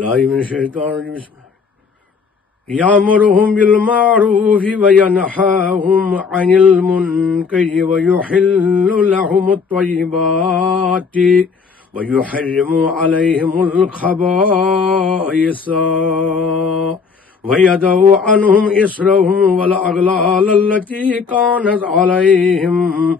بالله من الشيطان الرجيم يأمرهم بالمعروف وينهاهم عن المنكر ويحل لهم الطيبات ويحرم عليهم الخبائث ويدع عنهم إصرهم والأغلال التي كانت عليهم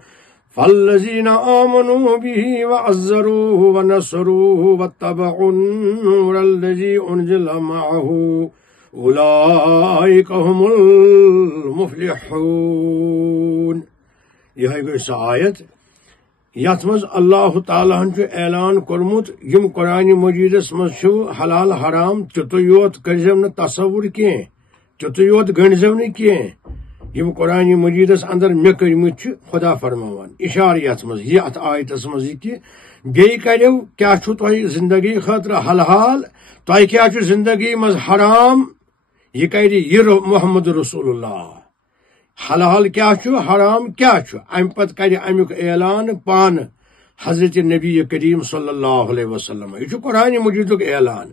فالذين آمنوا به وعزروه ونصروه واتبعوا النور الذي أنزل معه أولئك هم المفلحون. یہ گئی سہ آیت یت مز اللہ تعالیٰ اعلان کورمت یم قرآن مجیدس مز حلال حرام تیت یوت کرزو نا تصور کی تیت یوت گنزو نا کی یم قرآن مجیدس اندر مے کرمت خدا فرماوان اشار یت مز یہ ات آیتس مز کہ بیٚیہِ کریو کیا چھو تۄہہِ زندگی خاطر حلال تۄہہِ کیا چھو زندگی مز حرام یہ کرِ یہ محمد رسول اللہ حلال کیا چھو حرام کیا چھو ام پت کرِ امیُک اعلان پان حضرت نبی کریم صلی اللہ علیہ وسلم یہ چھُ قرآن مجیدُک اعلان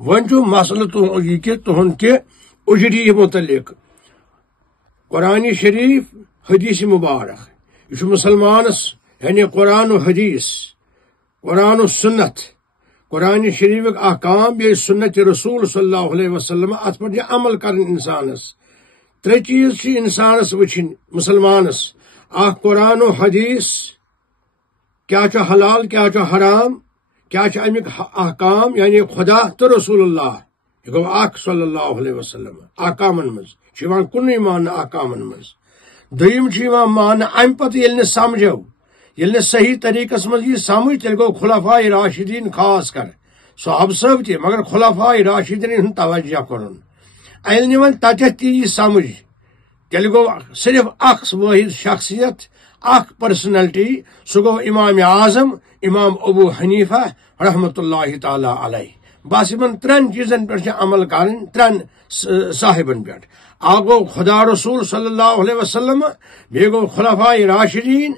ون چھُ مسئلہ یہ کہ تہند کہ اجری متعلق قرآن شریف حدیث مبارک یہ چھُ مسلمانس یعنی قرآن و حدیث قرآن و سنت قرآن شریف احکام بیٚیہِ سنت رسول صلی اللہ علیہ وسلم ات پہ عمل کرن انسانس ترے چیز چھ انسانس وچھن مسلمانس اخ قرآن و حدیث کیا چھ حلال کیا چھ حرام کیا چھ امیک احکام یعنی خدا تو رسول اللہ یہ گو اخ صلی اللہ علیہ وسلم احکامن مز چھ کنوی مان احکامن مز دویم چھ مان ام پتہ ییٚلہِ نہٕ سمجھو ییٚلہِ نہٕ صحیح طریقس مز یہ سمجھ تیٚلہِ گو خلفاء راشدین خاص کر صحابہ صٲب تہِ مگر خلفاء راشدین ہُنٛد توجہ کرن ییٚلہِ نہٕ وۄنۍ تتٮ۪تھ تہِ یی سمجھ تیٚلہِ گو صرف اکھ واحد شخصیت اکھ پرسنلٹی سُہ گو امام اعظم امام ابو حنیفہ رحمۃ اللہ تعالی علیہ بس یمن ترین چیزن پہ عمل کرن ترین صاحبن پہ اکھ گو خدا رسول صلی اللہ علیہ وسلم بیٚیہِ گو خلفاء راشدین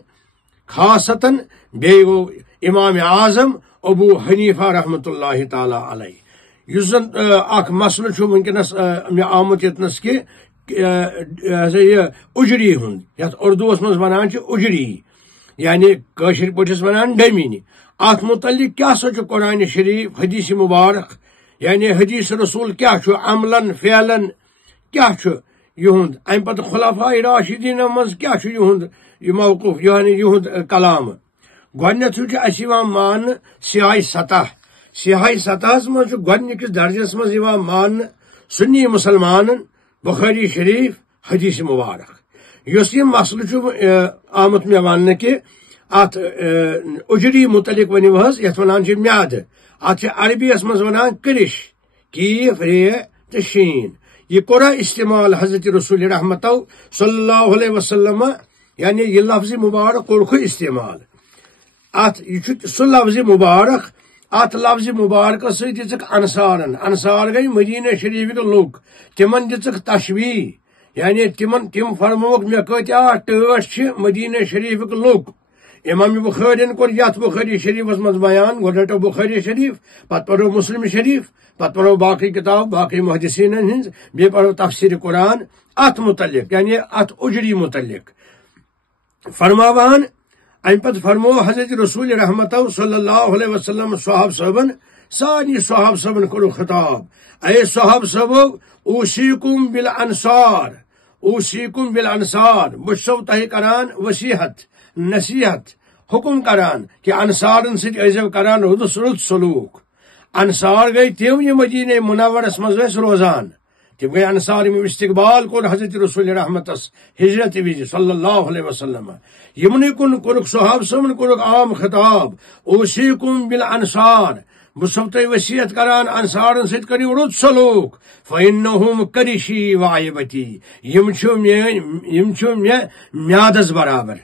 خاصتاً بیٚیہِ گو امام اعظم ابو حنیفہ رحمۃ اللہ تعالی علیہ یُس زن اکھ مسئلہ چھُ ونکیٚنس مےٚ آمُت ییٚتنس کہ یہ اجری ہند یتھ اردوس مز ونان چھ اجری یعنی کٲشِر پٲٹھۍ ونان ڈٔمِنۍ ات متعلق کیا سا چھُ قرآن شریف حدیث مبارک یعنی حدیث رسول کیا چھُ عملن فعلن کیا چھُ یہند ام پتہ خلفاء راشدین مز کیا چھُ یہند یہ موقف یعنی یہند کلام گۄڈنیٚتھٕے چھُ اَسہِ یِوان ماننہٕ سیاہ سطحس مز چھُ گۄڈنِکِس درجس مز یِوان ماننہٕ سنی مسلمانن بخاری شریف حدیث مبارک یس یہ مسئلہ چھُ آمت مے ون کہ ات اجری متعلق ونو حظ یتھ ونان چھ میادٕ ات چھ عربیس مز ونان کرش کیف رے تو شین یہ کورا استعمال حضرت رسول رحمتو صلی اللہ علیہ وسلم یعنی یہ لفظ مبارک کورخ استعمال ات یہ سہ لفظ مبارک ات لفظ مبارک سی دک انصار گئی مدینہ شریف لوگ تمن دک تشبیح یعنی تم فرموک مے کتیا ٹاٹھ چھ مدینہ شریف لوگ امام بخارین کور یت بخاری شریفس مز بیان گۄڈٕ رٹو بخاری شریف پتہ پڑھو مسلم شریف پتہ پڑھو باقی کتاب باقی محدثین ہنز بیٚیہِ پڑھو تفسیر قرآن ات متعلق یعنی ات اجری متعلق فرماوان ام پتہ فرمو حضرت رسول رحمتو صلی اللہ علیہ وسلم صحاب صٲبن سانی صحاب صٲبن کرو خطاب اے صحاب صٲبو اوصیکم بالانصار بہٕ چھُسو تۄہہِ کران وصیحت نصیحت حکم کران کہ انصارن سۭتۍ ٲسۍزیو کران رُت سلوک انصار گئی تم یہ مدینہ منورس مز ٲسۍ روزان تم گئی انصار یِمو استقبال کوٚر حضرت رسول رحمتس ہجرت وز صلی اللہ علیہ وسلم یمنٕے کُن کوٚرُکھ صحاب صٲبن کوٚرُکھ عام خطاب اوصیکم بالانصار بہٕ چھُسو تۄہہِ وصیت کران انصارن سۭتۍ کٔرِو رُت سلوک فإنهم کرشی وعیبتی یم چھُ مےٚ میادس برابر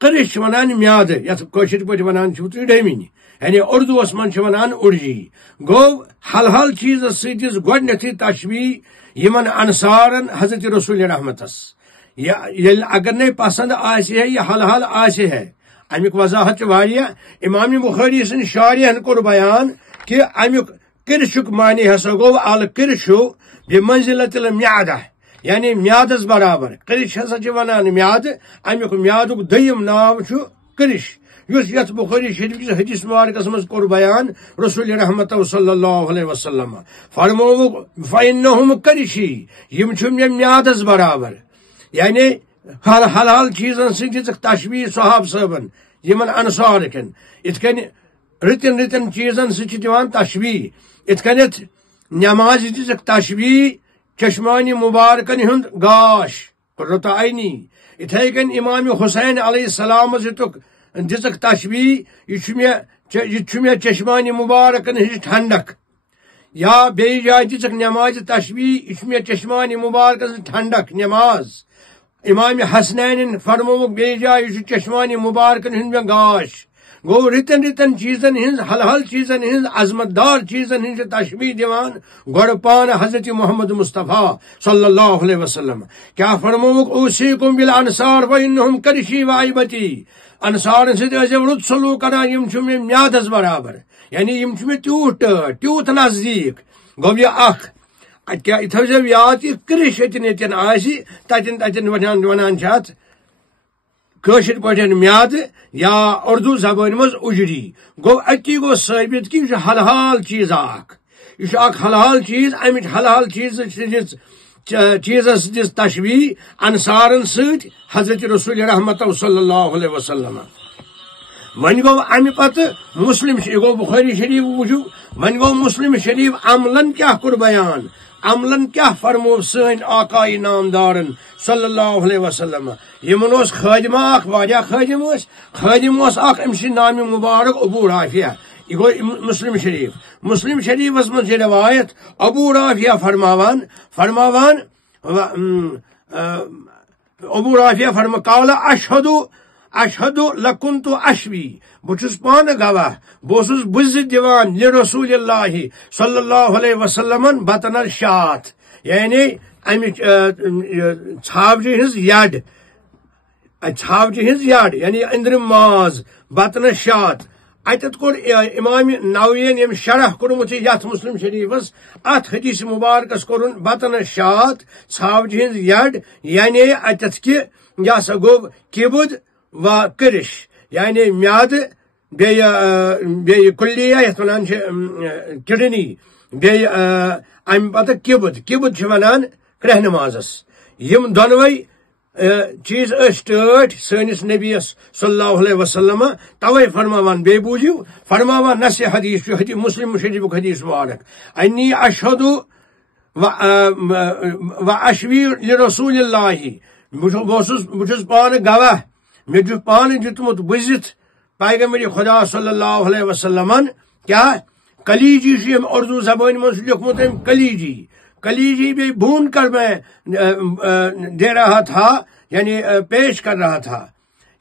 کرش ونان میاد یتھ کٲشِر پٲٹھۍ ونان چھِو تُہۍ ڈٔمِنۍ یعنی اردوس من ونان اُرجی گو حل چیزس ستس گۄڈنیٚتھٕے تشبیح یمن انصارن حضرت رسول رحمتس اگر نَے پسند آسہِ ہے یہ حل آسہِ ہے امیک وضاحت واریاہ امام بخاری سن شارحن کور بیان کہ امیک کرشک معنی ہسا گو الکرشو بمنزلت المعدہ یعنی میادس برابر کرش ہسا چھ ونان میاد امیک میادک دیم ناو چھ کرش یس یت بخاری شریف کس حدیث مبارکس مز کور بیان رسول رحمت صلی اللہ علیہ وسلم فرموک فإنہم کرشی یم چھ مے میادس برابر یعنی حلال چیزن سی دژک تشبیہ صحاب صاحبن یمن انصار کن ات کن رتن رتن چیزن سی دیوان تشبیہ ات کنت نماز دژک تشبیہ چشمانی مبارکن ہند گاش قرۃ عینی اتھے کن امام حسین علیہ السلام دژک تشبیہ یہ مے چشمانی مبارکن ہز ٹھنڈک یا بی جائے دژک نماز تشبیہ یہ مے چشمانی مبارکن ٹھنڈک نماز امام حسنین فرموک بی جائے یہ چشمانی مبارکن ہند مے گاش گو رتن رتن چیزن ہز حل چیزن ہز عظمت دار چیزن ہز تشبیہ دیوان گوڑ پان حضرت محمد مصطفیٰ صلی اللہ علیہ وسلم کیا فرموک اوصیکم بالانصار فانہم کرشی وعیبتی انصار سۭتۍ ٲسۍزیو رُت سلوک کران یم چھِ مےٚ میادس برابر یعنی یم چھِ مےٚ تیوٗت نزدیٖک گوٚو یہِ اکھ کیا یہِ تھٲوزیو یاد یہِ کرش ییٚتٮ۪ن آسہِ تتٮ۪ن ونان چھِ اتھ کٲشِر پٲٹھۍ میادٕ یا اردو زبٲنۍ منٛز اُجری گوٚو اتی گوٚو ثٲبت کہِ یہِ چھُ حلحال چیٖز اکھ یہِ چھُ اکھ حلحال چیٖز امِچ حلحال چیٖزس دِژ تشبیہ انصارن سۭتۍ حضرت رسول رحمت صلی اللہ علیہ وسلم ون گو امہ پتہ مسلم یہ گو بخاری شریف وجو ون گو مسلم شریف عملن کیا کور بیان عملن کیا فرمو سن آقائی نامدارن صلی اللہ علیہ وسلم یمن اس خادمہ اخ واجہ خادم اس اخ امس نام مبارک ابو رافیہ یہ گو مسلم شریفس من روایت ابو رافیہ فرماوان ابو رافیہ قال اشہد لکنت اشوی بہس پان گواہ بہس بز دیوان لرسول اللہ صلی اللہ علیہ وسلم بطن الشات یعنی امہ ژھاوجہ ہز یڈ یعنی اندرم ماز بطن الشات اتت کور امام نووین یم شرح کورمت یتھ مسلم شریفس ات حدیث مبارکس کورن بطن الشات ژھاوجہ ہز یڈ یعنی اتت کہ یہ سا گو کبد و کرش یعنی میاد بی کلیہ یتھ ونان کڈنی بی ام پتہ کبد چھ ونان کرہ نمازس یم دونوے چیز ٹٲٹھۍ سٲنِس نبیس صلی اللہ علیہ وسلم توے فرماوان بے بوٗزِو فرماوان نص حدیث حدیث مسلم شریفُک حدیث مبارک انی اشہد و اشوی لرسول اللہ بہس پان گواہ مے چھُ پانہٕ دیُتمُت بٔزِتھ پیغمبر خدا صلی اللہ علیہ وسلم کیا کلیجی چھ یم اردو زبان منٛز لیوکھمُت أمۍ کلیجی بھی بھون کر میں دے رہا تھا یعنی پیش کر رہا تھا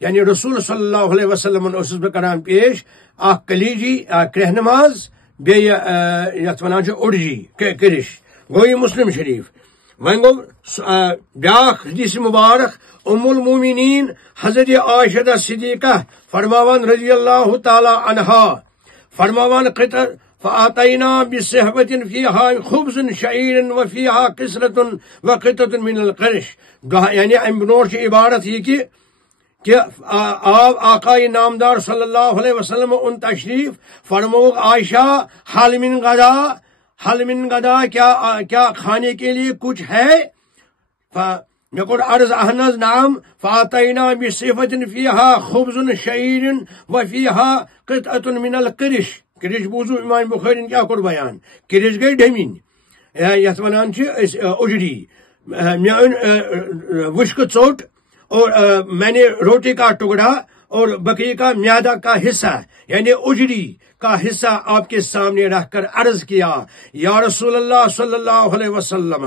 یعنی رسول صلی اللہ علیہ وسلم اس بہ کران پیش اخ کلیجی کرہ نماز بی یتھ ونان اڑجی کرش گو یہ مسلم شریف ون گو بیاکھ حدیث مبارک ام المومنین حضرت عائشہ صدیقہ فرماوان رضی اللہ تعالی عنہا فرماوان قطر فآتينا بصحبة فيها خبز شعير وفيها كسرة وقطة من القرش یعنی ام برونٹ عبارت یہ کہ آب آقائی نامدار صلی اللہ علیہ وسلم ان تشریف فرموک عائشہ حل من غدا کیا کھانے کے لیے کچھ ہے میں کو عرض احنز نام فآتينا بصحبة فيها خبز شعير وفيها قطعة من القرش کرش بوزو امام بخاری کیا کور بیان کرش گئی ڈھمین یتھ ونان اجڑی میں ان وشک ژوٹ اور میں نے روٹی کا ٹکڑا اور بکری کا میادہ کا حصہ یعنی اجڑی کا حصہ آپ کے سامنے رکھ کر عرض کیا یا رسول اللہ صلی اللہ علیہ وسلم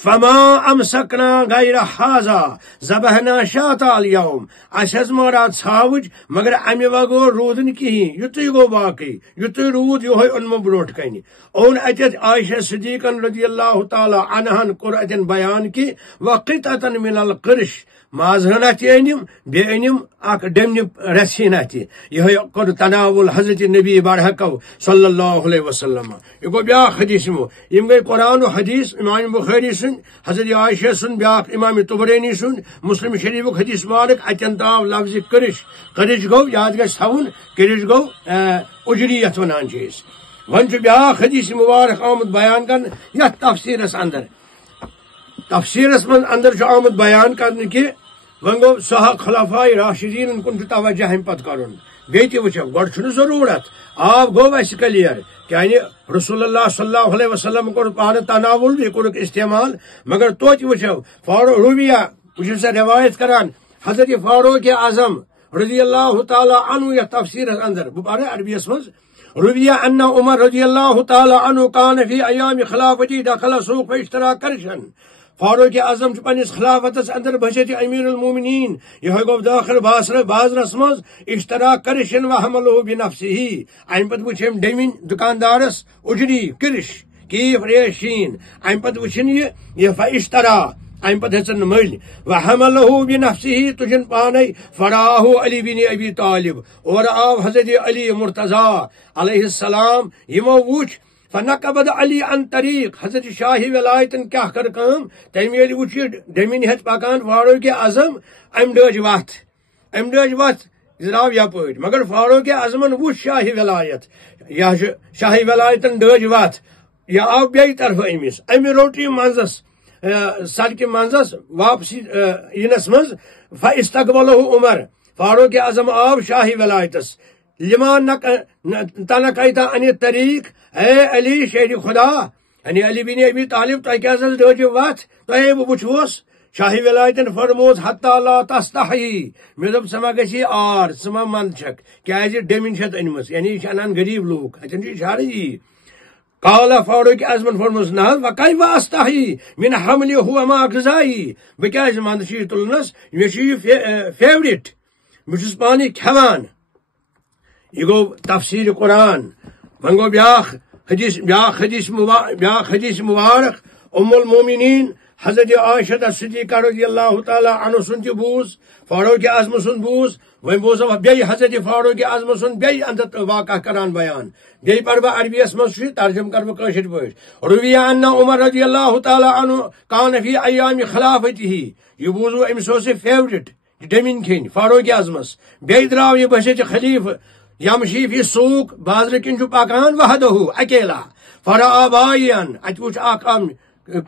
فما امسکنا غیر حاضا ذبحنا شاۃ اليوم اس مارا ژھاوج مگر امہ وغیر رود کہین یتھے گو باقی یتھے رود یہ اونم برونٹ کن اون اتت عائشہ صدیقن رضی اللہ تعالی عنہن کور اتن بیان کہ وقطعۃ من القرش ماز ہنا تہ انم بی انم اک ڈمنہ رسین تہ یہ کور تناول حضرت نبی برحقو صلی اللہ علیہ وسلم یہ گو بیا حدیث یم گئی قرآن و حدیث امام بخاری سن حضرت عائشہ سن بیا امام طبرانی سن مسلم شریف حدیث مبارک اتن تاو لفظ کرش کرش گو یاد گھس تھون کرش گو اجری یت ونان چیز ون بیا حدیث مبارک آمد بیان کر یت تفسیرس اندر تفسیرس من اندر آمد بیان کرنے کہ ون گو سہ خلفائے راشدین کن توجہ ہم پت کرن بیٚیہِ تہِ وٕچھو گۄڈٕ چھُنہٕ ضروٗرت آب گوٚو اَسہِ کلیر کیٛازِ رسول اللہ صلی اللہ علیہ وسلم کوٚر پانہٕ تناول بیٚیہِ کوٚرُکھ استعمال مگر توتہِ وٕچھو روبیہ بہٕ چھُس سا روایت کران حضرت فاروق اعظم رضی اللہ تعالیٰ عنہ یتھ تفسیرس اندر بہٕ پرٕ عربیس منٛز رویہ ان عمر رضی اللہ تعالیٰ عنہ کان فی ایام خلافتی دخل سوق فاشترا کرشن فاروق اعظم پنس خلافتس اندر بچت امیر المومنین یہ گو داخل بازرس مز اشترا کرشن و حملہ بنفسہ ام پتہ وچھم ڈیمن دکاندارس اجری کرش کیف ریشین ام پتہ وچھن یہ فاشترا ام پتہ ہچن مل و حملہ بنفسہ تجن پانے فراہ علی بن ابی طالب اور آو حضرت علی مرتضی علیہ السلام یمو وچھ فنقبض علی عن طریق حضرت شاہی ولایتن کیا کر کام تم یل وچھ ڈمین ہت پکان فاروق اعظم ام ڈج وت درو یپر مگر فاروق اعظمن وچھ شاہی ولایت یا شاہی ولایتن ڈج وت یا آو بیٚیہِ طرف امس امہ روٹ یہ منزس سڑکہ منزس واپسی ینس مز فاستقبلہ عمر فاروق اعظم آو شاہی ولایتس لما تنقیتا ان طریق اے علی شیر خدا یعنی علی بن ابی طالب تہ کیا ڈج وت تہ بہ وچھوس شاہی ولایتن فرموس حتی لا تستحی مے دپ سما گژھی آر سما من چھک کیازِ ڈیمن چھت انمس یعنی یہ انان غریب لوگ اتن اشارہ یہ قال فاروق اعظمن فرموس نہ وکیف استحی من حمل هو ما غذائی بہ کیازِ من چھ تلنس مے چھ فیورٹ بہ چھس پانی کھوان یہ گو تفسیر قرآن ون گو بیاکھ حدیث مبارک ام المومنین حضرت عائشہ صدیقہ رضی اللہ تعالی عنہ سن تہ بوز فاروق اعظم سن بوز وی بوز بیٚیہِ حضرت فاروق اعظم سن بیٚیہِ اندر واقعہ کران بیان بیٚیہِ پرٕ بہٕ عربیس منٛز ترجم کر بہٕ کٲشِر پٲٹھۍ رویہ ان عمر رضی اللہ تعالی عنہ کان فی ایام خلافتہ یہ بوزو أمِس اوس یہِ فیورٹ ڈیمن کھیٚنۍ فاروق اعظمس بیٚیہِ درٛاو یہِ بچت خلیفہ یمشی فی سوق بازر کن پکان وحدہ اکیلا فرا بائین ات وچ اخ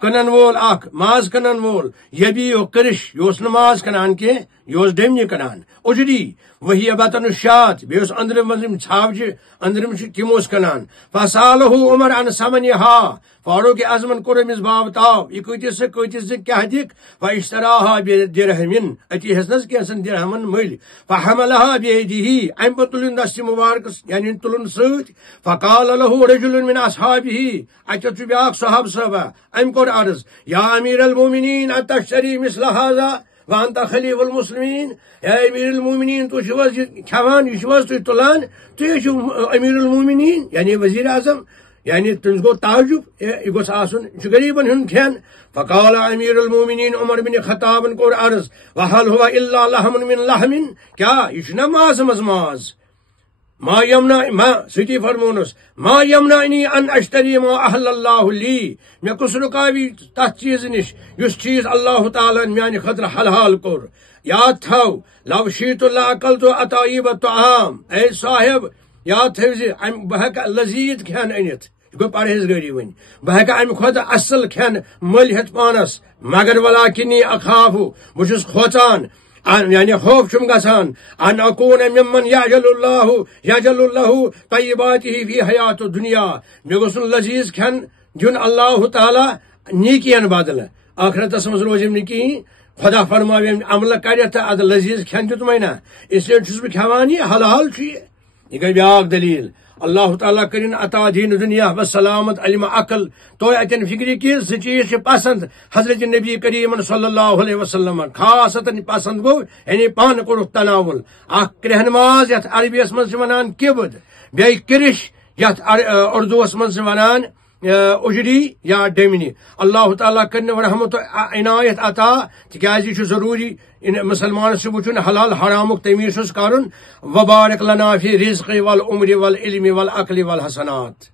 کنن وول اخ ماز کنن وول یبیو کرش یہ ماز کنان کی یہ ڈیمنہ کنان اجری وہی بطن الشات بیس اندرم مزم ژھاوجہ اندرم تم کنان فسالہ عمر ان ثمنہا فاروق اعظمن کور امس باب تاو یہ کتس کیا دک فاشتراہا بدرہمن اتی ہسنس کینسن درہمن مل فحملہا بیدہ ام پتہ تلن دست مبارکس یعنی تلن ست فقال له رجل من اصحابہ اتت بیاکھ صحاب صحابہ ام کور عرض یا امیر المومنین اتشتری مثل هذا وانت خلیف المسلمین یا امیر المومنین تو چھوز کھوان یہ چھوز تھی تلان تو یہ امیر المومنین یعنی وزیر اعظم یعنی تمس گو تعجب یہ گوس آسن غریبن ہند کھین فقال امیر المومنین عمر بن خطاب کور عرض وحل هو الا لحم من لحم کیا یہ نہ ماز مز ماز ما یمنا ما سٹی فرمونس ما یمنعنی ان اشتری ما احل اللہ لی میں کس رکاوی تس چیز نش اس چیز اللہ تعالی میانہ خطر حلال کور یاد تھو لو شیت اللہ عقل تو اطایب الطعام اے صاحب یاد تھو بہ ہیکہ لذیذ کھین انت گو پرہیزگاری ون بہ ہیکہ امہ کھۄتہٕ اصل کھین مل ہیت پانس مگر ولاکنی اخاف بہ چھس کھوژان یعنی خوف چھم گژھان ان اکون ممن یجل اللہ طیباتہ فی حیات دنیا مے گوٚژھ نہٕ لذیذ کھین دیون اللہ تعالیٰ نیکین بدل آخرتس مز روزم نہ کہین خدا فرماوِ عمل کرتھ اد لذیذ کھین دیتمے نا اس لیے چھس بہ کھیوان یہ حلال چھ یہ گئی بیاکھ دلیل اللہ تعالیٰ کرن عطا دین دنیا و سلامت علم عقل تو اتن فکری کی ز چیز پسند حضرت نبی کریم صلی اللہ علیہ وسلم خاصتاً پسند گو یعنی پان کور تناول اخ کرہ نماز یت عربیس من ونان کبد بیٚیہِ کرش یت اردوس من ونان اجری یا ڈیمنی اللہ تعالیٰ کرن رحمت عنایت عطا تکیازِ یہ ضروری مسلمان سے وچن حلال حرامک تمیز کرن وبارک لنا فی رزق والعمر والعلم والعقل والحسنات.